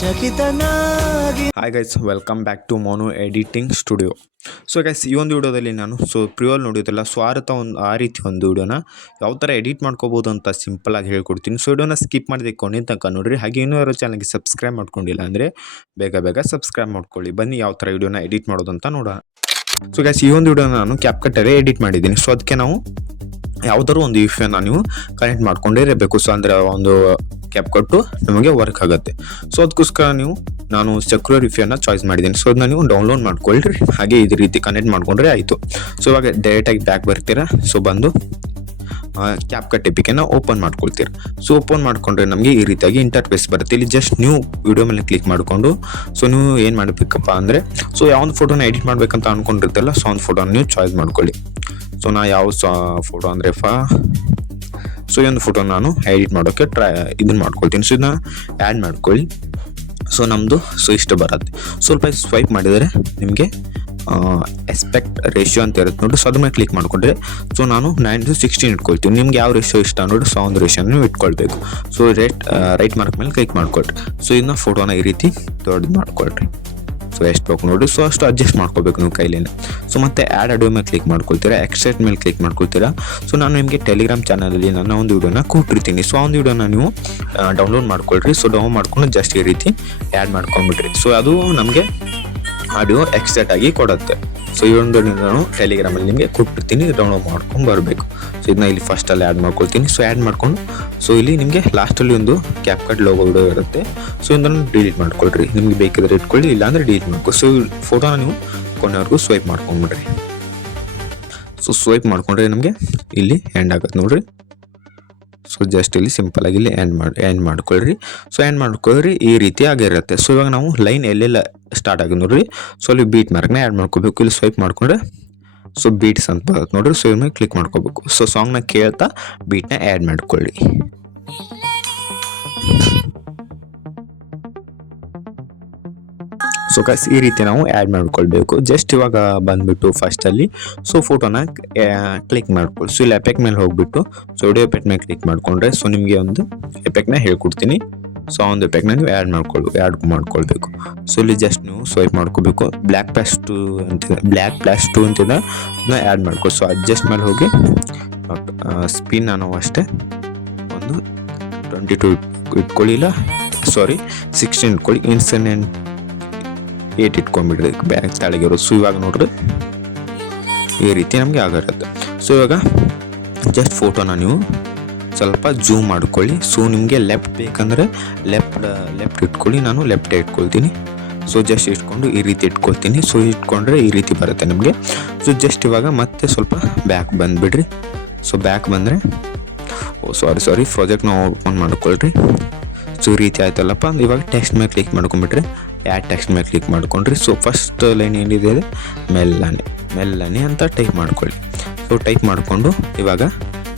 ಚಕಿತನಾಗಿ. Hi guys, welcome back to Monu editing studio. So guys, ಈ ಒಂದು ವಿಡಿಯೋದಲ್ಲಿ ನಾನು ಪ್ರಿಯೋಲ್ ನೋಡಿದ್ರಲ್ಲ, ಆ ರೀತಿ ಒಂದು ವಿಡಿಯೋನ ಯಾವ ಥರ ಎಡಿಟ್ ಮಾಡ್ಕೋಬೋದು ಅಂತ ಸಿಂಪಲಾಗಿ ಹೇಳ್ಕೊಡ್ತೀನಿ. ಸೊ ವಿಡಿಯೋನ ಸ್ಕಿಪ್ ಮಾಡಿದೆ ಕೊನೆ ತನಕ ನೋಡಿರಿ. ಹಾಗೆ ಇನ್ನೂ ಯಾರು ಚಾನಲ್ಗೆ ಸಬ್ಸ್ಕ್ರೈಬ್ ಮಾಡ್ಕೊಂಡಿಲ್ಲ ಅಂದರೆ ಬೇಗ ಸಬ್ಸ್ಕ್ರೈಬ್ ಮಾಡ್ಕೊಳ್ಳಿ. ಬನ್ನಿ ಯಾವ ಥರ ವಿಡಿಯೋನ ಎಡಿಟ್ ಮಾಡೋದು ಅಂತ ನೋಡೋಣ. ಸೊ ಗೈಸ್, ಈ ಒಂದು ವಿಡಿಯೋನ ನಾನು ಕ್ಯಾಪ್ಕಟ್ಟಲ್ಲೇ ಎಡಿಟ್ ಮಾಡಿದ್ದೀನಿ. ಸೊ ಅದಕ್ಕೆ ನಾವು ಯಾವುದಾದ್ರು ಒಂದು ಇಫ್ನ ನೀವು ಕನೆಕ್ಟ್ ಮಾಡ್ಕೊಂಡೇ ಇರಬೇಕು. ಸೊ ಅಂದರೆ ಒಂದು ಕ್ಯಾಪ್ ಕಟ್ಟು ನಮಗೆ ವರ್ಕ್ ಆಗುತ್ತೆ. ಸೊ ಅದಕ್ಕೋಸ್ಕರ ನಾನು ಸೆಕ್ಯೂರ್ ಇಫ್ನ ಚಾಯ್ಸ್ ಮಾಡಿದ್ದೀನಿ. ಸೊ ಅದನ್ನ ನೀವು ಡೌನ್ಲೋಡ್ ಮಾಡ್ಕೊಳ್ರಿ. ಹಾಗೆ ಇದೇ ರೀತಿ ಕನೆಕ್ಟ್ ಮಾಡ್ಕೊಂಡ್ರೆ ಆಯಿತು. ಸೊ ಇವಾಗ ಡೈರೆಕ್ಟಾಗಿ ಬ್ಯಾಕ್ ಬರ್ತೀರಾ. ಸೊ ಬಂದು ಕ್ಯಾಪ್ ಕಟ್ ಎಪಿಕೆನ ಓಪನ್ ಮಾಡ್ಕೊಳ್ತೀರಾ. ಸೊ ಓಪನ್ ಮಾಡ್ಕೊಂಡ್ರೆ ನಮಗೆ ಈ ರೀತಿಯಾಗಿ ಇಂಟರ್ಫೇಸ್ ಬರುತ್ತೆ. ಇಲ್ಲಿ ಜಸ್ಟ್ ನೀವು ವಿಡಿಯೋ ಮೇಲೆ ಕ್ಲಿಕ್ ಮಾಡಿಕೊಂಡು ಸೊ ನೀವು ಏನು ಮಾಡಬೇಕಪ್ಪ ಅಂದರೆ, ಸೊ ಯಾವ್ದು ಫೋಟೋನ ಎಡಿಟ್ ಮಾಡ್ಬೇಕಂತ ಅಂದ್ಕೊಂಡಿರ್ತಲ್ಲ, ಸೊ ಒಂದು ಫೋಟೋನ ನೀವು ಚಾಯ್ಸ್ ಮಾಡ್ಕೊಳ್ಳಿ. ಸೊ ನಾ ಯಾವ ಫೋಟೋ ಅಂದರೆ ಸೊ ಈ ಒಂದು ಫೋಟೋ ನಾನು ಎಡಿಟ್ ಮಾಡೋಕ್ಕೆ ಇದನ್ನು ಮಾಡ್ಕೊಳ್ತೀನಿ. ಸೊ ಇದನ್ನ ಆ್ಯಡ್ ಮಾಡ್ಕೊಳ್ಳಿ. ಸೊ ನಮ್ಮದು ಇಷ್ಟು ಬರುತ್ತೆ. ಸ್ವಲ್ಪ ಸ್ವೈಪ್ ಮಾಡಿದರೆ ನಿಮಗೆ ಎಸ್ಪೆಕ್ಟ್ ರೇಷಿಯೋ ಅಂತ ಇರುತ್ತೆ ನೋಡಿ. ಸೊ ಅದ್ರ ಮೇಲೆ ಕ್ಲಿಕ್ ಮಾಡಿಕೊಂಡ್ರೆ ಸೊ ನಾನು 9:16 ಇಟ್ಕೊಳ್ತೀನಿ. ನಿಮ್ಗೆ ಯಾವ ರೇಷಿಯೋ ಇಷ್ಟ ನೋಡಿ, ಸೊ ಒಂದು ರೇಷಿಯೋನ ನೀವು ಇಟ್ಕೊಳ್ಬೇಕು. ಸೊ ರೈಟ್ ಮಾರ್ಕ್ ಮೇಲೆ ಕ್ಲಿಕ್ ಮಾಡ್ಕೊಳ್ರಿ. ಸೊ ಇದನ್ನ ಫೋಟೋನ ಈ ರೀತಿ ದೊಡ್ಡದು ಮಾಡ್ಕೊಳ್ರಿ. ಸೊ ಎಷ್ಟು ಬೇಕು ನೋಡಿ, ಸೊ ಅಷ್ಟು ಅಡ್ಜಸ್ಟ್ ಮಾಡ್ಕೋಬೇಕು ನೀವು ಕೈಲೇನೆ. ಸೊ ಮತ್ತೆ ಆ್ಯಡ್ ಆಡಿಯೋ ಮೇಲೆ ಕ್ಲಿಕ್ ಮಾಡ್ಕೊಳ್ತೀರಾ, ಎಕ್ಸ್ಟ್ರಾಕ್ಟ್ ಮೇಲೆ ಕ್ಲಿಕ್ ಮಾಡ್ಕೊಳ್ತೀರಾ. ಸೊ ನಾನು ನಿಮಗೆ ಟೆಲಿಗ್ರಾಮ್ ಚಾನಲಲ್ಲಿ ನನ್ನ ಒಂದು ವಿಡಿಯೋನ ಕೊಟ್ಟಿರ್ತೀನಿ. ಸೊ ಆ ಒಂದು ವಿಡಿಯೋನ ನೀವು ಡೌನ್ಲೋಡ್ ಮಾಡ್ಕೊಳ್ರಿ. ಸೊ ಡೌನ್ಲೋಡ್ ಮಾಡ್ಕೊಂಡು ಜಸ್ಟ್ ಈ ರೀತಿ ಆ್ಯಡ್ ಮಾಡ್ಕೊಂಡ್ಬಿಡ್ರಿ. ಸೊ ಅದು ನಮಗೆ ಆಡಿಯೋ ಎಕ್ಸ್ಟ್ರಾಕ್ಟ್ ಆಗಿ ಕೊಡುತ್ತೆ. ಸೊ ಈ ಒಂದು ನಾನು ಟೆಲಿಗ್ರಾಮಲ್ಲಿ ನಿಮಗೆ ಕೊಟ್ಟಿರ್ತೀನಿ, ಡೌನ್ಲೋಡ್ ಮಾಡ್ಕೊಂಡು ಬರಬೇಕು. ಸೊ ಇದನ್ನ ಇಲ್ಲಿ ಫಸ್ಟಲ್ಲಿ ಆ್ಯಡ್ ಮಾಡ್ಕೊಳ್ತೀನಿ. ಸೊ ಆ್ಯಡ್ ಮಾಡ್ಕೊಂಡು ಸೊ ಇಲ್ಲಿ ನಿಮಗೆ ಲಾಸ್ಟಲ್ಲಿ ಒಂದು ಕ್ಯಾಪ್ ಕಟ್ ಲೋಗೋ ವಿಡಿಯೋ ಇರುತ್ತೆ. ಸೊ ಇದನ್ನು ಡಿಲೀಟ್ ಮಾಡ್ಕೊಳ್ರಿ. ನಿಮಗೆ ಬೇಕಿದ್ರೆ ಇಟ್ಕೊಳ್ಳಿ, ಇಲ್ಲಾಂದರೆ ಡಿಲೀಟ್ ಮಾಡ್ಕೊ. ಸೊ ಫೋಟೋನ ನೀವು ಕೊನೆವರೆಗೂ ಸ್ವೈಪ್ ಮಾಡ್ಕೊಂಡ್ಬಿಡ್ರಿ. ಸೊ ಸ್ವೈಪ್ ಮಾಡ್ಕೊಂಡ್ರೆ ನಮಗೆ ಇಲ್ಲಿ ಎಂಡ್ ಆಗುತ್ತೆ ನೋಡ್ರಿ. ಸೊ ಜಸ್ಟ್ ಇಲ್ಲಿ ಸಿಂಪಲಾಗಿ ಇಲ್ಲಿ ಎಂಡ್ ಮಾಡ್ಕೊಳ್ರಿ. ಸೊ ಎಂಡ್ ಮಾಡ್ಕೊಳ್ರಿ, ಈ ರೀತಿ ಆಗಿರುತ್ತೆ. ಸೊ ಇವಾಗ ನಾವು ಲೈನ್ ಎಲ್ಲೆಲ್ಲ ಸ್ಟಾರ್ಟ್ ಆಗಿ ನೋಡ್ರಿ. ಸೊ ಅಲ್ಲಿ ಬೀಟ್ ಮಾರ್ಕ್ನ ಆ್ಯಡ್ ಮಾಡ್ಕೋಬೇಕು. ಇಲ್ಲಿ ಸ್ವೈಪ್ ಮಾಡ್ಕೊಂಡ್ರೆ ಸೊ ಬೀಟ್ಸ್ ಅಂತ ಬರುತ್ತೆ ನೋಡ್ರಿ. ಸೊ ಇದ್ರ ಮೇಲೆ ಕ್ಲಿಕ್ ಮಾಡ್ಕೋಬೇಕು. ಸೊ ಸಾಂಗ್ನ ಕೇಳ್ತಾ ಬೀಟ್ನ ಆ್ಯಡ್ ಮಾಡ್ಕೊಳ್ಳಿ. ಸೊ ಗೈಸ್, ಈ ರೀತಿ ನಾವು ಆ್ಯಡ್ ಮಾಡ್ಕೊಳ್ಬೇಕು. ಜಸ್ಟ್ ಇವಾಗ ಬಂದುಬಿಟ್ಟು ಫಸ್ಟಲ್ಲಿ ಸೊ ಫೋಟೋನ ಕ್ಲಿಕ್ ಮಾಡ್ಕೊಳ್ಳಿ. ಸೊ ಇಲ್ಲಿ ಎಫೆಕ್ಟ್ ಮೇಲೆ ಹೋಗ್ಬಿಟ್ಟು ಸೊ ವಿಡಿಯೋ ಎಫೆಕ್ಟ್ ಮೇಲೆ ಕ್ಲಿಕ್ ಮಾಡಿಕೊಂಡ್ರೆ ಸೊ ನಿಮಗೆ ಒಂದು ಎಫೆಕ್ಟ್ನ ಹೇಳ್ಕೊಡ್ತೀನಿ. ಸೊ ಆ ಒಂದು ಎಫೆಕ್ಟ್ನ ನೀವು ಆ್ಯಡ್ ಮಾಡ್ಕೊಳ್ಬೇಕು. ಸೊ ಇಲ್ಲಿ ಜಸ್ಟ್ ನೀವು ಸ್ವೈಪ್ ಮಾಡ್ಕೋಬೇಕು. ಬ್ಲ್ಯಾಕ್ ಪ್ಲಸ್ 2 ಅಂತಿದೆ, ಅದನ್ನ ಆ್ಯಡ್ ಮಾಡ್ಕೊಳ್ಳಿ. ಸೊ ಅಡ್ಜಸ್ಟ್ ಮೇಲೆ ಹೋಗಿ ಸ್ಪಿನ್ ನಾವು ಅಷ್ಟೇ ಒಂದು 22 ಇಟ್ಕೊಳ್ಳಿ, ಇಲ್ಲ 16 ಇಟ್ಕೊಳ್ಳಿ. ಇನ್ಸ್ಟೆಂಟ್ 8 ಇಟ್ಕೊಂಡ್ಬಿಡ್ರಿ ಬ್ಯಾಕ್ ತಾಳಿಗಿರೋದು. ಸೊ ಇವಾಗ ನೋಡ್ರಿ ಈ ರೀತಿ ನಮಗೆ ಆಗಿರುತ್ತೆ. ಸೊ ಇವಾಗ ಜಸ್ಟ್ ಫೋಟೋನ ನೀವು ಸ್ವಲ್ಪ ಜೂಮ್ ಮಾಡ್ಕೊಳ್ಳಿ. ಸೊ ನಿಮಗೆ ಲೆಫ್ಟ್ ಬೇಕಂದರೆ ಲೆಫ್ಟ್ ಇಟ್ಕೊಳ್ಳಿ. ನಾನು ಲೆಫ್ಟ್ ಇಟ್ಕೊಳ್ತೀನಿ. ಸೊ ಜಸ್ಟ್ ಇಟ್ಕೊಂಡು ಈ ರೀತಿ ಇಟ್ಕೊಳ್ತೀನಿ. ಸೊ ಇಟ್ಕೊಂಡ್ರೆ ಈ ರೀತಿ ಬರುತ್ತೆ ನಮಗೆ. ಸೊ ಜಸ್ಟ್ ಇವಾಗ ಮತ್ತೆ ಸ್ವಲ್ಪ ಬ್ಯಾಕ್ ಬಂದುಬಿಡ್ರಿ. ಸೊ ಬ್ಯಾಕ್ ಬಂದರೆ ಸಾರಿ ಪ್ರಾಜೆಕ್ಟ್ನ ಓಪನ್ ಮಾಡ್ಕೊಳ್ರಿ. ಸೊ ಈ ರೀತಿ ಆಯ್ತಲ್ಲಪ್ಪ. ಇವಾಗ ಟೆಕ್ಸ್ಟ್ ಮೇಲೆ ಕ್ಲಿಕ್ ಮಾಡ್ಕೊಂಡ್ಬಿಟ್ರೆ ಆ್ಯಡ್ ಟೆಕ್ಸ್ಟ್ ಮೇಲೆ ಕ್ಲಿಕ್ ಮಾಡ್ಕೊಂಡ್ರಿ. ಸೊ ಫಸ್ಟ್ ಲೈನ್ ಏನಿದೆ ಮೆಲ್ಲನೆ ಅಂತ ಟೈಪ್ ಮಾಡ್ಕೊಳ್ಳಿ. ಸೊ ಟೈಪ್ ಮಾಡಿಕೊಂಡು ಇವಾಗ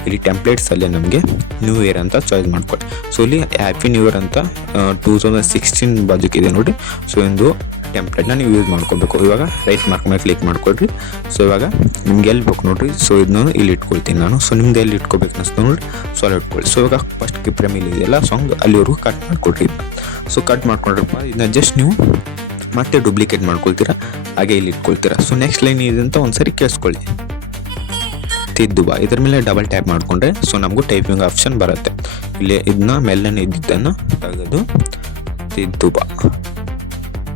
ಇಲ್ಲಿ ಟೆಂಪ್ಲೇಟ್ಸಲ್ಲೇ ನಮಗೆ ನ್ಯೂ ಇಯರ್ ಅಂತ ಚಾಯ್ಸ್ ಮಾಡ್ಕೊಳ್ಳಿ. ಸೊ ಇಲ್ಲಿ ಹ್ಯಾಪಿ ನ್ಯೂ ಇಯರ್ ಅಂತ 2016 ಬಾಜುಕಿದೆ ನೋಡಿ. ಸೊ ಒಂದು ಟೆಂಪ್ಲೇಟ್ನ ನೀವು ಯೂಸ್ ಮಾಡ್ಕೊಬೇಕು. ಇವಾಗ ರೈಟ್ ಮಾರ್ಕ್ ಮೇಲೆ ಕ್ಲಿಕ್ ಮಾಡ್ಕೊಳ್ರಿ. ಸೊ ಇವಾಗ ನಿಮ್ಗೆ ಎಲ್ಲಿ ಬೇಕು ನೋಡಿರಿ. ಸೊ ಇದನ್ನು ಇಲ್ಲಿ ಇಟ್ಕೊಳ್ತೀನಿ ನಾನು. ಸೊ ನಿಮ್ದು ಎಲ್ಲಿ ಇಟ್ಕೋಬೇಕು ಅನಿಸ್ತು ನೋಡಿರಿ. ಸೊ ಅಲ್ಲಿ ಇಟ್ಕೊಳ್ಳಿ. ಸೊ ಇವಾಗ ಫಸ್ಟ್ ಕಿಪ್ರೆ ಮೇಲೆ ಇದೆಯಲ್ಲ ಸಾಂಗ್, ಅಲ್ಲಿವರೆಗೂ ಕಟ್ ಮಾಡ್ಕೊಳ್ರಿ. ಸೊ ಕಟ್ ಮಾಡ್ಕೊಂಡ್ರಪ್ಪ ಇದನ್ನ ಜಸ್ಟ್ ನೀವು ಮತ್ತೆ ಡೂಪ್ಲಿಕೇಟ್ ಮಾಡ್ಕೊಳ್ತೀರಾ, ಹಾಗೆ ಇಲ್ಲಿ ಇಟ್ಕೊಳ್ತೀರಾ. ಸೊ ನೆಕ್ಸ್ಟ್ ಲೈನ್ ಇದೆ ಅಂತ ಒಂದ್ಸರಿ ಕೇಳಿಸ್ಕೊಳ್ಳಿ. ತಿದ್ದುಬಾ ಇದ್ರ ಮೇಲೆ ಡಬಲ್ ಟ್ಯಾಪ್ ಮಾಡಿಕೊಂಡ್ರೆ ಸೊ ನಮಗೂ ಟೈಪಿಂಗ್ ಆಪ್ಷನ್ ಬರುತ್ತೆ. ಇಲ್ಲಿ ಇದನ್ನ ಮೆಲ್ಲನೆ ಇದ್ದಿದ್ದನ್ನು ತೆಗೆದು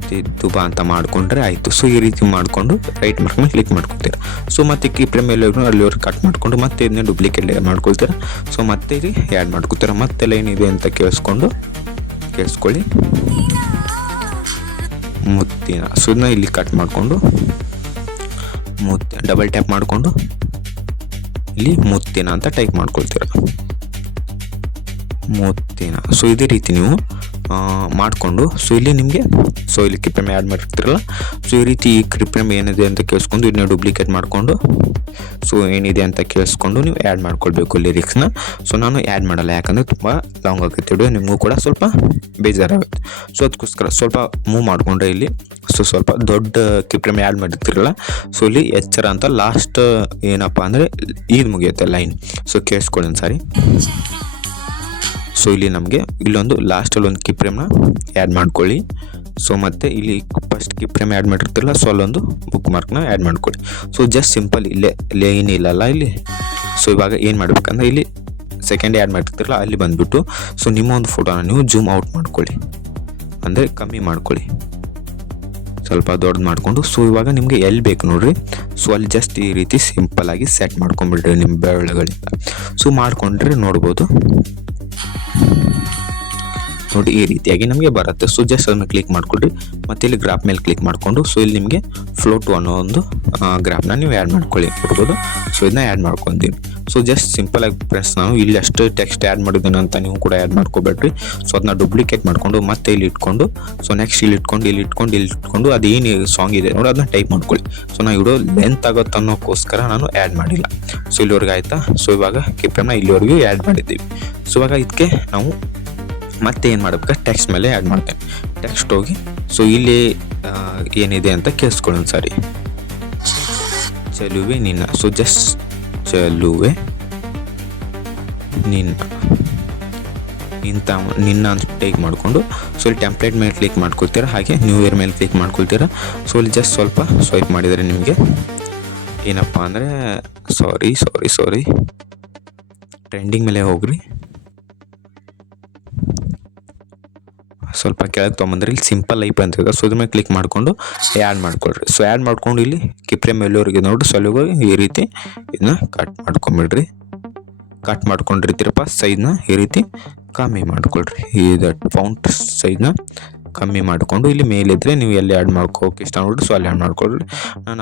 ತಿದ್ದುಬಾ ಅಂತ ಮಾಡಿಕೊಂಡ್ರೆ ಆಯಿತು. ಸೊ ಈ ರೀತಿ ಮಾಡಿಕೊಂಡು ರೈಟ್ ಮಾರ್ಕ್ ಮೇಲೆ ಕ್ಲಿಕ್ ಮಾಡ್ಕೊತೀರಾ. ಸೊ ಮತ್ತೆ ಕೀಪ್ರೆ ಮೇಲೆ ಅಲ್ಲಿವರೆಗೆ ಕಟ್ ಮಾಡಿಕೊಂಡು ಮತ್ತೆ ಇದನ್ನ ಡೂಪ್ಲಿಕೇಟ್ ಮಾಡ್ಕೊಳ್ತೀರಾ. ಸೊ ಮತ್ತೆ ಇಲ್ಲಿ ಆ್ಯಡ್ ಮಾಡ್ಕೊತೀರಾ. ಮತ್ತೆ ಲೈನ್ ಇದೆ ಅಂತ ಕೇಳಿಸ್ಕೊಳ್ಳಿ. ಮುತ್ತಿನ ಸೊ ಇದನ್ನ ಇಲ್ಲಿ ಕಟ್ ಮಾಡಿಕೊಂಡು ಡಬಲ್ ಟ್ಯಾಪ್ ಮಾಡಿಕೊಂಡು ಇಲ್ಲಿ ಮುತ್ತಿನ ಅಂತ ಟೈಪ್ ಮಾಡ್ಕೊಳ್ತೀರ. ಮುತ್ತಿನ ಸೊ ಇದೇ ರೀತಿ ನೀವು ಮಾಡಿಕೊಂಡು ಸೊ ಇಲ್ಲಿ ನಿಮಗೆ ಸೊ ಇಲ್ಲಿ ಕಿಪ್ರೆಮ್ ಆ್ಯಡ್ ಮಾಡಿರ್ತೀರಲ್ಲ. ಸೊ ಈ ರೀತಿ ಈ ಕಿಪ್ರೆಮ್ ಏನಿದೆ ಅಂತ ಕೇಳಿಸ್ಕೊಂಡು ಇದನ್ನ ಡೂಪ್ಲಿಕೇಟ್ ಮಾಡಿಕೊಂಡು ಸೊ ಏನಿದೆ ಅಂತ ಕೇಳಿಸ್ಕೊಂಡು ನೀವು ಆ್ಯಡ್ ಮಾಡ್ಕೊಳ್ಬೇಕು ಲಿರಿಕ್ಸ್ನ. ಸೊ ನಾನು ಆ್ಯಡ್ ಮಾಡಲ್ಲ, ಯಾಕಂದರೆ ತುಂಬ ಲಾಂಗ್ ಆಗುತ್ತೆ ವಿಡಿಯೋ, ನಿಮಗೂ ಕೂಡ ಸ್ವಲ್ಪ ಬೇಜಾರಾಗುತ್ತೆ. ಸೊ ಅದಕ್ಕೋಸ್ಕರ ಸ್ವಲ್ಪ ಮೂವ್ ಮಾಡಿಕೊಂಡ್ರೆ ಇಲ್ಲಿ ಸೊ ಸ್ವಲ್ಪ ದೊಡ್ಡ ಕಿಪ್ರೆಮ್ ಆ್ಯಡ್ ಮಾಡಿರ್ತಿರಲ್ಲ. ಸೊ ಇಲ್ಲಿ ಎಚ್ಚರ ಅಂತ ಲಾಸ್ಟ್ ಏನಪ್ಪ ಅಂದರೆ ಇದು ಮುಗಿಯುತ್ತೆ ಲೈನ್. ಸೊ ಕೇಳಿಸ್ಕೊಳ್ಳಿ ಒಂದು ಸಾರಿ. ಸೊ ಇಲ್ಲಿ ನಮಗೆ ಇಲ್ಲೊಂದು ಲಾಸ್ಟಲ್ಲಿ ಒಂದು ಕೀ ಫ್ರೇಮ್ನ ಆ್ಯಡ್ ಮಾಡ್ಕೊಳ್ಳಿ. ಸೊ ಮತ್ತು ಇಲ್ಲಿ ಫಸ್ಟ್ ಕೀ ಫ್ರೇಮ್ ಆ್ಯಡ್ ಮಾಡಿರ್ತಿರಲ್ಲ, ಸೊ ಅಲ್ಲೊಂದು ಬುಕ್ ಮಾರ್ಕ್ನ ಆ್ಯಡ್ ಮಾಡ್ಕೊಳ್ಳಿ. ಸೊ ಜಸ್ಟ್ ಸಿಂಪಲ್ ಇಲ್ಲೇ ಲೈನ್ ಇಲ್ಲಲ್ಲ ಇಲ್ಲಿ. ಸೊ ಇವಾಗ ಏನು ಮಾಡ್ಬೇಕಂದ್ರೆ ಇಲ್ಲಿ ಸೆಕೆಂಡ್ ಆ್ಯಡ್ ಮಾಡ್ತಿರ್ತಿರಲ್ಲ ಅಲ್ಲಿ ಬಂದುಬಿಟ್ಟು ಸೊ ನಿಮ್ಮ ಒಂದು ಫೋಟೋನ ನೀವು ಜೂಮ್ ಔಟ್ ಮಾಡ್ಕೊಳ್ಳಿ, ಅಂದರೆ ಕಮ್ಮಿ ಮಾಡ್ಕೊಳ್ಳಿ, ಸ್ವಲ್ಪ ದೊಡ್ಡದು ಮಾಡಿಕೊಂಡು. ಸೊ ಇವಾಗ ನಿಮಗೆ ಎಲ್ಲಿ ಬೇಕು ನೋಡಿರಿ, ಸೊ ಅಲ್ಲಿ ಜಸ್ಟ್ ಈ ರೀತಿ ಸಿಂಪಲ್ಲಾಗಿ ಸೆಟ್ ಮಾಡ್ಕೊಂಬಿಡ್ರಿ ನಿಮ್ಮ ಬೆರಳುಗಳಿಂದ. ಸೊ ಮಾಡಿಕೊಂಡ್ರೆ ನೋಡ್ಬೋದು ನೋಡಿ ಈ ರೀತಿಯಾಗಿ ನಮಗೆ ಬರುತ್ತೆ. ಸೊ ಜಸ್ಟ್ ಅದನ್ನು ಕ್ಲಿಕ್ ಮಾಡ್ಕೊಳ್ರಿ, ಮತ್ತು ಇಲ್ಲಿ ಗ್ರಾಫ್ ಮೇಲೆ ಕ್ಲಿಕ್ ಮಾಡಿಕೊಂಡು ಸೊ ಇಲ್ಲಿ ನಿಮಗೆ ಫ್ಲೋಟು ಅನ್ನೋ ಒಂದು ಗ್ರಾಫ್ನ ನೀವು ಆ್ಯಡ್ ಮಾಡ್ಕೊಳ್ಳಿ ನೋಡ್ಬೋದು. ಸೊ ಇದನ್ನ ಆ್ಯಡ್ ಮಾಡ್ಕೊಂತೀನಿ. ಸೊ ಜಸ್ಟ್ ಸಿಂಪಲಾಗಿ ಫ್ರೆಂಡ್ಸ್ ನಾನು ಇಲ್ಲಿ ಅಷ್ಟು ಟೆಕ್ಸ್ಟ್ ಆ್ಯಡ್ ಮಾಡಿದ್ದೀನಿ ಅಂತ ನೀವು ಕೂಡ ಆ್ಯಡ್ ಮಾಡ್ಕೋಬೇಡ್ರಿ. ಸೊ ಅದನ್ನ ಡೂಪ್ಲಿಕೇಟ್ ಮಾಡಿಕೊಂಡು ಮತ್ತೆ ಇಲ್ಲಿ ಇಟ್ಕೊಂಡು ಸೊ ನೆಕ್ಸ್ಟ್ ಇಲ್ಲಿ ಇಟ್ಕೊಂಡು ಅದೇನು ಸಾಂಗ್ ಇದೆ ನೋಡಿ ಅದನ್ನ ಟೈಪ್ ಮಾಡ್ಕೊಳ್ಳಿ. ಸೊ ನಾನು ಇಡೋ ಲೆಂತ್ ಆಗುತ್ತೆ ಅನ್ನೋಕ್ಕೋಸ್ಕರ ನಾನು ಆ್ಯಡ್ ಮಾಡಿಲ್ಲ. ಸೊ ಇಲ್ಲಿವರೆಗೆ ಆಯಿತಾ. ಸೊ ಇವಾಗ ಕೀ ಫ್ರೇಮ್ನ ಇಲ್ಲಿವರೆಗೂ ಆ್ಯಡ್ ಮಾಡಿದ್ದೀವಿ. ಸೊ ಇವಾಗ ಇದಕ್ಕೆ ನಾವು ಮತ್ತೆ ಏನು ಮಾಡಬೇಕು, ಟೆಕ್ಸ್ಟ್ ಮೇಲೆ ಆ್ಯಡ್ ಮಾಡ್ತೇನೆ. ಟೆಕ್ಸ್ಟ್ ಹೋಗಿ ಸೊ ಇಲ್ಲಿ ಏನಿದೆ ಅಂತ ಕೇಳಿಸ್ಕೊಳ್ಳಿ ಒಂದು ಸಾರಿ. ಚೆಲುವೆ ನಿನ್ನ. ಸೊ ಜಸ್ಟ್ ಚೆಲುವೆ ನಿನ್ನ ಅಂತ ಟೈಪ್ ಮಾಡಿಕೊಂಡು ಸೊ ಇಲ್ಲಿ ಟೆಂಪ್ಲೇಟ್ ಮೇಲೆ ಕ್ಲಿಕ್ ಮಾಡ್ಕೊಳ್ತೀರಾ, ಹಾಗೆ ನ್ಯೂ ಇಯರ್ ಮೇಲೆ ಕ್ಲಿಕ್ ಮಾಡ್ಕೊಳ್ತೀರಾ. ಸೊ ಇಲ್ಲಿ ಜಸ್ಟ್ ಸ್ವಲ್ಪ ಸ್ವೈಪ್ ಮಾಡಿದರೆ ನಿಮಗೆ ಏನಪ್ಪ ಅಂದರೆ ಸಾರಿ ಟ್ರೆಂಡಿಂಗ್ ಮೇಲೆ ಹೋಗ್ರಿ, ಸ್ವಲ್ಪ ಕೆಳಗೆ ತೊಗೊಂಬಂದ್ರೆ ಇಲ್ಲಿ ಸಿಂಪಲ್ ಲೈಫ್ ಅಂತ ಇದೆ. ಸೊ ಇದ್ರ ಮೇಲೆ ಕ್ಲಿಕ್ ಮಾಡಿಕೊಂಡು ಆ್ಯಡ್ ಮಾಡ್ಕೊಳ್ರಿ. ಸೊ ಆ್ಯಡ್ ಮಾಡ್ಕೊಂಡು ಇಲ್ಲಿ ಕೀ ಫ್ರೇಮ್ ಎಲ್ಲರಿಗೆ ನೋಡಿ ಸಲುವಾಗಿ ಈ ರೀತಿ ಇದನ್ನ ಕಟ್ ಮಾಡ್ಕೊಂಬಿಡ್ರಿ. ಕಟ್ ಮಾಡ್ಕೊಂಡಿರ್ತೀರಪ್ಪ ಸೈಜ್ನ ಈ ರೀತಿ ಕಮ್ಮಿ ಮಾಡ್ಕೊಳ್ರಿ. ಇದು ಫೌಂಟ್ ಸೈಜ್ನ ಕಮ್ಮಿ ಮಾಡಿಕೊಂಡು ಇಲ್ಲಿ ಮೇಲಿದ್ರೆ ನೀವು ಎಲ್ಲಿ ಆ್ಯಡ್ ಮಾಡ್ಕೋಕೆ ಇಷ್ಟ ನೋಡ್ರಿ, ಸೊ ಅಲ್ಲಿ ಆ್ಯಡ್ ಮಾಡ್ಕೊಳ್ರಿ.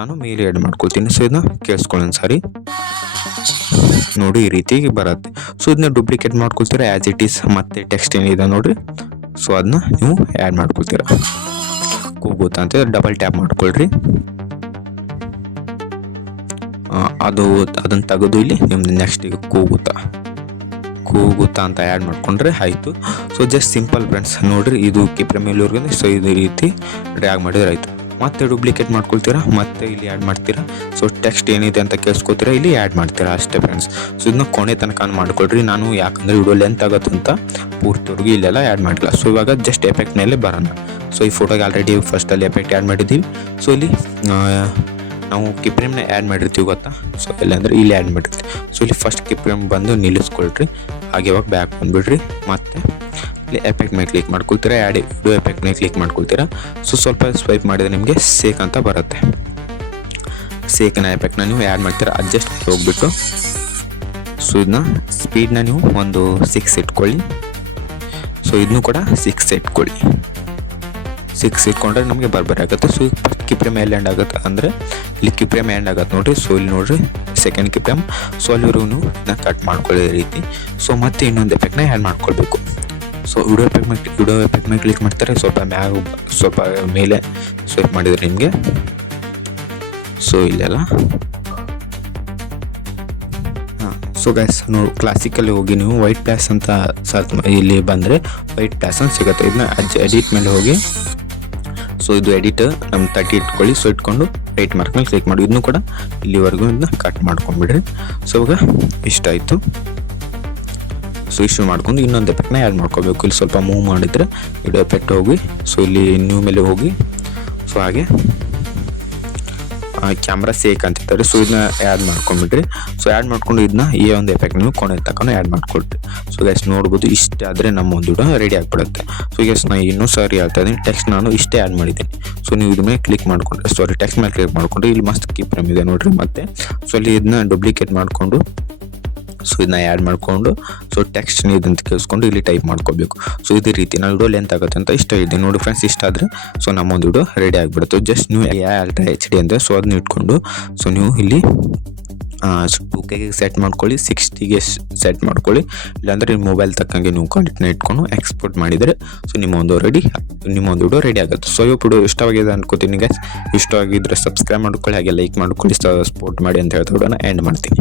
ನಾನು ಮೇಲೆ ಆ್ಯಡ್ ಮಾಡ್ಕೊಳ್ತೀನಿ. ಸೊ ಇದನ್ನ ಕೇಳಿಸ್ಕೊಳ್ಳಿ ಸಾರಿ ನೋಡಿ ಈ ರೀತಿ ಬರುತ್ತೆ. ಸೊ ಇದನ್ನ ಡೂಪ್ಲಿಕೇಟ್ ಮಾಡ್ಕೊಳ್ತೀರಾ ಆ್ಯಸ್ ಇಟ್ ಈಸ್. ಮತ್ತೆ ಟೆಕ್ಸ್ಟ್ ಏನಿದೆ ನೋಡಿರಿ, ಸೊ ಅದನ್ನ ನೀವು ಆ್ಯಡ್ ಮಾಡ್ಕೊಳ್ತೀರಾ. ಕೂಗುತ್ತಾ ಅಂತ ಡಬಲ್ ಟ್ಯಾಪ್ ಮಾಡ್ಕೊಳ್ರಿ. ಅದನ್ನು ತೆಗೆದು ಇಲ್ಲಿ ನಿಮ್ದು ನೆಕ್ಸ್ಟ್ ಈಗ ಕೂಗುತ್ತಾ ಅಂತ ಆ್ಯಡ್ ಮಾಡ್ಕೊಂಡ್ರೆ ಆಯಿತು. ಸೊ ಜಸ್ಟ್ ಸಿಂಪಲ್ ಫ್ರೆಂಡ್ಸ್ ನೋಡಿರಿ, ಇದು ಕೀ ಫ್ರೇಮ್ ಮೇಲೂರ್ಗೆ ಸೊ ಇದು ರೀತಿ ಡ್ರ್ಯಾಗ್ ಮಾಡಿದ್ರೆ ಆಯಿತು. ಮತ್ತೆ ಡೂಪ್ಲಿಕೇಟ್ ಮಾಡ್ಕೊಳ್ತೀರಾ, ಮತ್ತೆ ಇಲ್ಲಿ ಆ್ಯಡ್ ಮಾಡ್ತೀರಾ. ಸೊ ಟೆಕ್ಸ್ಟ್ ಏನಿದೆ ಅಂತ ಕೇಳಿಸ್ಕೊತೀರಾ, ಇಲ್ಲಿ ಆ್ಯಡ್ ಮಾಡ್ತೀರಾ ಅಷ್ಟೇ ಫ್ರೆಂಡ್ಸ್. ಸೊ ಇದನ್ನ ಕೊನೆ ತನಕ ಮಾಡ್ಕೊಳ್ರಿ. ನಾನು ಯಾಕಂದರೆ ವಿಡಿಯೋ ಲೆಂತ್ ಆಗುತ್ತೆ ಅಂತ ಪೂರ್ತಿವರೆಗೂ ಇಲ್ಲೆಲ್ಲ ಆ್ಯಡ್ ಮಾಡಿಲ್ಲ. ಸೊ ಇವಾಗ ಜಸ್ಟ್ ಎಫೆಕ್ಟ್ ಮೇಲೆ ಬರೋಣ. ಸೊ ಈ ಫೋಟೋಗೆ ಆಲ್ರೆಡಿ ಫಸ್ಟಲ್ಲಿ ಎಫೆಕ್ಟ್ ಆ್ಯಡ್ ಮಾಡಿದ್ದೀವಿ. ಸೊ ಇಲ್ಲಿ ನಾವು ಕೀ ಫ್ರೇಮ್ನ ಆ್ಯಡ್ ಮಾಡಿರ್ತೀವಿ ಗೊತ್ತಾ. ಸೊ ಎಲ್ಲ ಅಂದರೆ ಇಲ್ಲಿ ಆ್ಯಡ್ ಮಾಡಿರ್ತೀವಿ. ಸೊ ಇಲ್ಲಿ ಫಸ್ಟ್ ಕೀ ಫ್ರೇಮ್ ಬಂದು ನಿಲ್ಲಿಸ್ಕೊಳ್ರಿ, ಹಾಗೆ ಇವಾಗ ಬ್ಯಾಕ್ ಬಂದುಬಿಡ್ರಿ. ಮತ್ತು ಇಲ್ಲಿ ಎಫೆಕ್ಟ್ ಮೇಲೆ ಕ್ಲಿಕ್ ಮಾಡ್ಕೊಳ್ತೀರಾ, ಆ್ಯಡ್ ವಿಡಿಯೋ ಎಫೆಕ್ಟ್ ಮೇಲೆ ಕ್ಲಿಕ್ ಮಾಡ್ಕೊಳ್ತೀರಾ. ಸೊ ಸ್ವಲ್ಪ ಸ್ವೈಪ್ ಮಾಡಿದರೆ ನಿಮಗೆ ಸೇಕ್ ಅಂತ ಬರುತ್ತೆ. ಸೇಕ್ನ ಎಫೆಕ್ಟ್ನ ನೀವು ಆ್ಯಡ್ ಮಾಡ್ತೀರಾ. ಅಡ್ಜಸ್ಟ್ ಹೋಗ್ಬಿಟ್ಟು ಸೊ ಇದನ್ನ ಸ್ಪೀಡ್ನ ನೀವು ಒಂದು 6 ಇಟ್ಕೊಳ್ಳಿ. ಸೊ ಇದನ್ನು ಕೂಡ 6 ಇಟ್ಕೊಳ್ಳಿ. 6 ಇಟ್ಕೊಂಡ್ರೆ ನಮಗೆ ಆಗುತ್ತೆ. ಸೊ ಫಸ್ಟ್ ಕೀ ಫ್ರೇಮ್ ಎಲ್ಲಿ ಎಂಡ್ ಆಗುತ್ತೆ ಅಂದರೆ ಇಲ್ಲಿ ಕೀ ಫ್ರೇಮ್ ಎಂಡ್ ಆಗುತ್ತೆ ನೋಡಿರಿ. ಸೊ ಇಲ್ಲಿ ನೋಡಿರಿ ಸೆಕೆಂಡ್ ಕೀ ಫ್ರೇಮ್. ಸೊ ಅಲ್ಲಿವರೆಗೂ ಇದನ್ನ ಕಟ್ ಮಾಡ್ಕೊಳ್ಳೋ ರೀತಿ. ಸೊ ಮತ್ತೆ ಇನ್ನೊಂದು ಎಫೆಕ್ಟ್ನ ಆ್ಯಡ್ ಮಾಡ್ಕೊಳ್ಬೇಕು. ಸೊ ವಿಡಿಯೋ ಎಫೆಕ್ಟ್ ಮೇಲೆ ಕ್ಲಿಕ್ ಮಾಡ್ತಾರೆ. ಸ್ವಲ್ಪ ಮೇಲೆ ಸ್ವೈಪ್ ಮಾಡಿದರೆ ನಿಮಗೆ ಸೊ ಇಲ್ಲೆಲ್ಲ ಸೊ ಗೈಸ್ ನೋಡಿ ಕ್ಲಾಸಿಕಲ್ಲಿ ಹೋಗಿ ನೀವು ವೈಟ್ ಪ್ಲಾಸ್ ಅಂತ ಸರ್ಚ್ ಇಲ್ಲಿ ಬಂದರೆ ವೈಟ್ ಪ್ಲಾಸ್ ಅಂತ ಸಿಗುತ್ತೆ. ಇದನ್ನ ಎಡಿಟ್ ಮೇಲೆ ಹೋಗಿ ಸೊ ಇದು ಎಡಿಟ್ ನಮ್ಮ 30 ಇಟ್ಕೊಳ್ಳಿ. ಸೊ ಇಟ್ಕೊಂಡು ರೈಟ್ ಮಾರ್ಕ್ ಮೇಲೆ ಕ್ಲಿಕ್ ಮಾಡಿ. ಇದನ್ನು ಕೂಡ ಇಲ್ಲಿವರೆಗೂ ಇದನ್ನ ಕಟ್ ಮಾಡ್ಕೊಂಡ್ಬಿಡ್ರಿ. ಸೊ ಇವಾಗ ಇಷ್ಟ ಆಯಿತು. ಸೊ ಇಷ್ಟು ಮಾಡ್ಕೊಂಡು ಇನ್ನೊಂದು ಎಫೆಕ್ಟ್ನ ಆ್ಯಡ್ ಮಾಡ್ಕೋಬೇಕು. ಇಲ್ಲಿ ಸ್ವಲ್ಪ ಮೂವ್ ಮಾಡಿದರೆ ವಿಡಿಯೋ ಎಫೆಕ್ಟ್ ಹೋಗಿ ಸೊ ಇಲ್ಲಿ ನ್ಯೂ ಮೇಲೆ ಹೋಗಿ ಸೊ ಹಾಗೆ ಕ್ಯಾಮ್ರಾ ಸೇಕ್ ಅಂತಿರ್ತಾರೆ. ಸೊ ಇದನ್ನ ಆ್ಯಡ್ ಮಾಡ್ಕೊಂಬಿಡ್ರಿ. ಸೊ ಆ್ಯಡ್ ಮಾಡ್ಕೊಂಡು ಇದನ್ನ ಈ ಒಂದು ಎಫೆಕ್ಟ್ ನೀವು ಕೊನೆ ತಕೊಂಡು ಆ್ಯಡ್ ಮಾಡ್ಕೊಳ್ರಿ. ಸೊ ಗೈಸ್ ನೋಡ್ಬೋದು ಇಷ್ಟೇ ಆದರೆ ನಮ್ಮ ಒಂದು ವಿಡಿಯೋ ರೆಡಿ ಆಗಿಬಿಡುತ್ತೆ. ಸೊ ಗೈಸ್ ನಾನು ಇನ್ನೂ ಸಾರಿ ಹೇಳ್ತಾ ಇದ್ದೀನಿ, ಟೆಕ್ಸ್ಟ್ ನಾನು ಇಷ್ಟೇ ಆ್ಯಡ್ ಮಾಡಿದ್ದೀನಿ. ಸೊ ನೀವು ಇದ್ರ ಮೇಲೆ ಕ್ಲಿಕ್ ಮಾಡಿಕೊಂಡ್ರೆ ಟೆಕ್ಸ್ಟ್ ಮೇಲೆ ಕ್ಲಿಕ್ ಮಾಡಿಕೊಂಡ್ರೆ ಇಲ್ಲಿ ಮಸ್ತ್ ಕೀ ಫ್ರೇಮ್ ಇದೆ ನೋಡಿರಿ. ಮತ್ತೆ ಸೊ ಅಲ್ಲಿ ಇದನ್ನ ಡೂಪ್ಲಿಕೇಟ್ ಮಾಡಿಕೊಂಡು ಸೊ ಇದನ್ನ ಆ್ಯಡ್ ಮಾಡಿಕೊಂಡು ಸೊ ಟೆಕ್ಸ್ಟ್ ಇದಂತ ಕೇಳಿಸ್ಕೊಂಡು ಇಲ್ಲಿ ಟೈಪ್ ಮಾಡ್ಕೋಬೇಕು. ಸೊ ಇದೇ ರೀತಿ ನಾವು ವಿಡಿಯೋ ಲೆಂತ್ ಆಗುತ್ತೆ ಅಂತ ಇಷ್ಟ ಇದೆ ನೋಡಿ ಫ್ರೆಂಡ್ಸ್. ಇಷ್ಟ ಆದರೆ ಸೊ ನಮ್ಮೊಂದು ವಿಡಿಯೋ ರೆಡಿ ಆಗಿಬಿಡುತ್ತೆ. ಜಸ್ಟ್ ನೀವು Ultra HD ಅಂತ ಸೊ ಅದನ್ನ ಇಟ್ಕೊಂಡು ಸೊ ನೀವು ಇಲ್ಲಿ 2Kಗೆ ಸೆಟ್ ಮಾಡ್ಕೊಳ್ಳಿ, 60ಗೆ ಸೆಟ್ ಮಾಡ್ಕೊಳ್ಳಿ. ಇಲ್ಲಾಂದರೆ ನಿಮ್ಮ ಮೊಬೈಲ್ ತಕ್ಕಂಗೆ ನೀವು ಕ್ವಾಲಿಟಿನ ಇಟ್ಕೊಂಡು ಎಕ್ಸ್ಪೋರ್ಟ್ ಮಾಡಿದರೆ ಸೊ ನಿಮ್ಮೊಂದು ವಿಡಿಯೋ ರೆಡಿ ಆಗುತ್ತೆ. ಸೊ ಈ ವಿಡಿಯೋ ಇಷ್ಟವಾಗಿದೆ ಅನ್ಕೋತೀನಿ ಗೈಸ್. ಇಷ್ಟವಾಗಿದ್ದರೆ ಸಬ್ಸ್ಕ್ರೈಬ್ ಮಾಡ್ಕೊಳ್ಳಿ, ಹಾಗೆ ಲೈಕ್ ಮಾಡ್ಕೊಳ್ಳಿ, ಸಪೋರ್ಟ್ ಮಾಡಿ ಅಂತ ಹೇಳ್ತಾ ವಿಡಿಯೋನ ಎಂಡ್ ಮಾಡ್ತೀನಿ.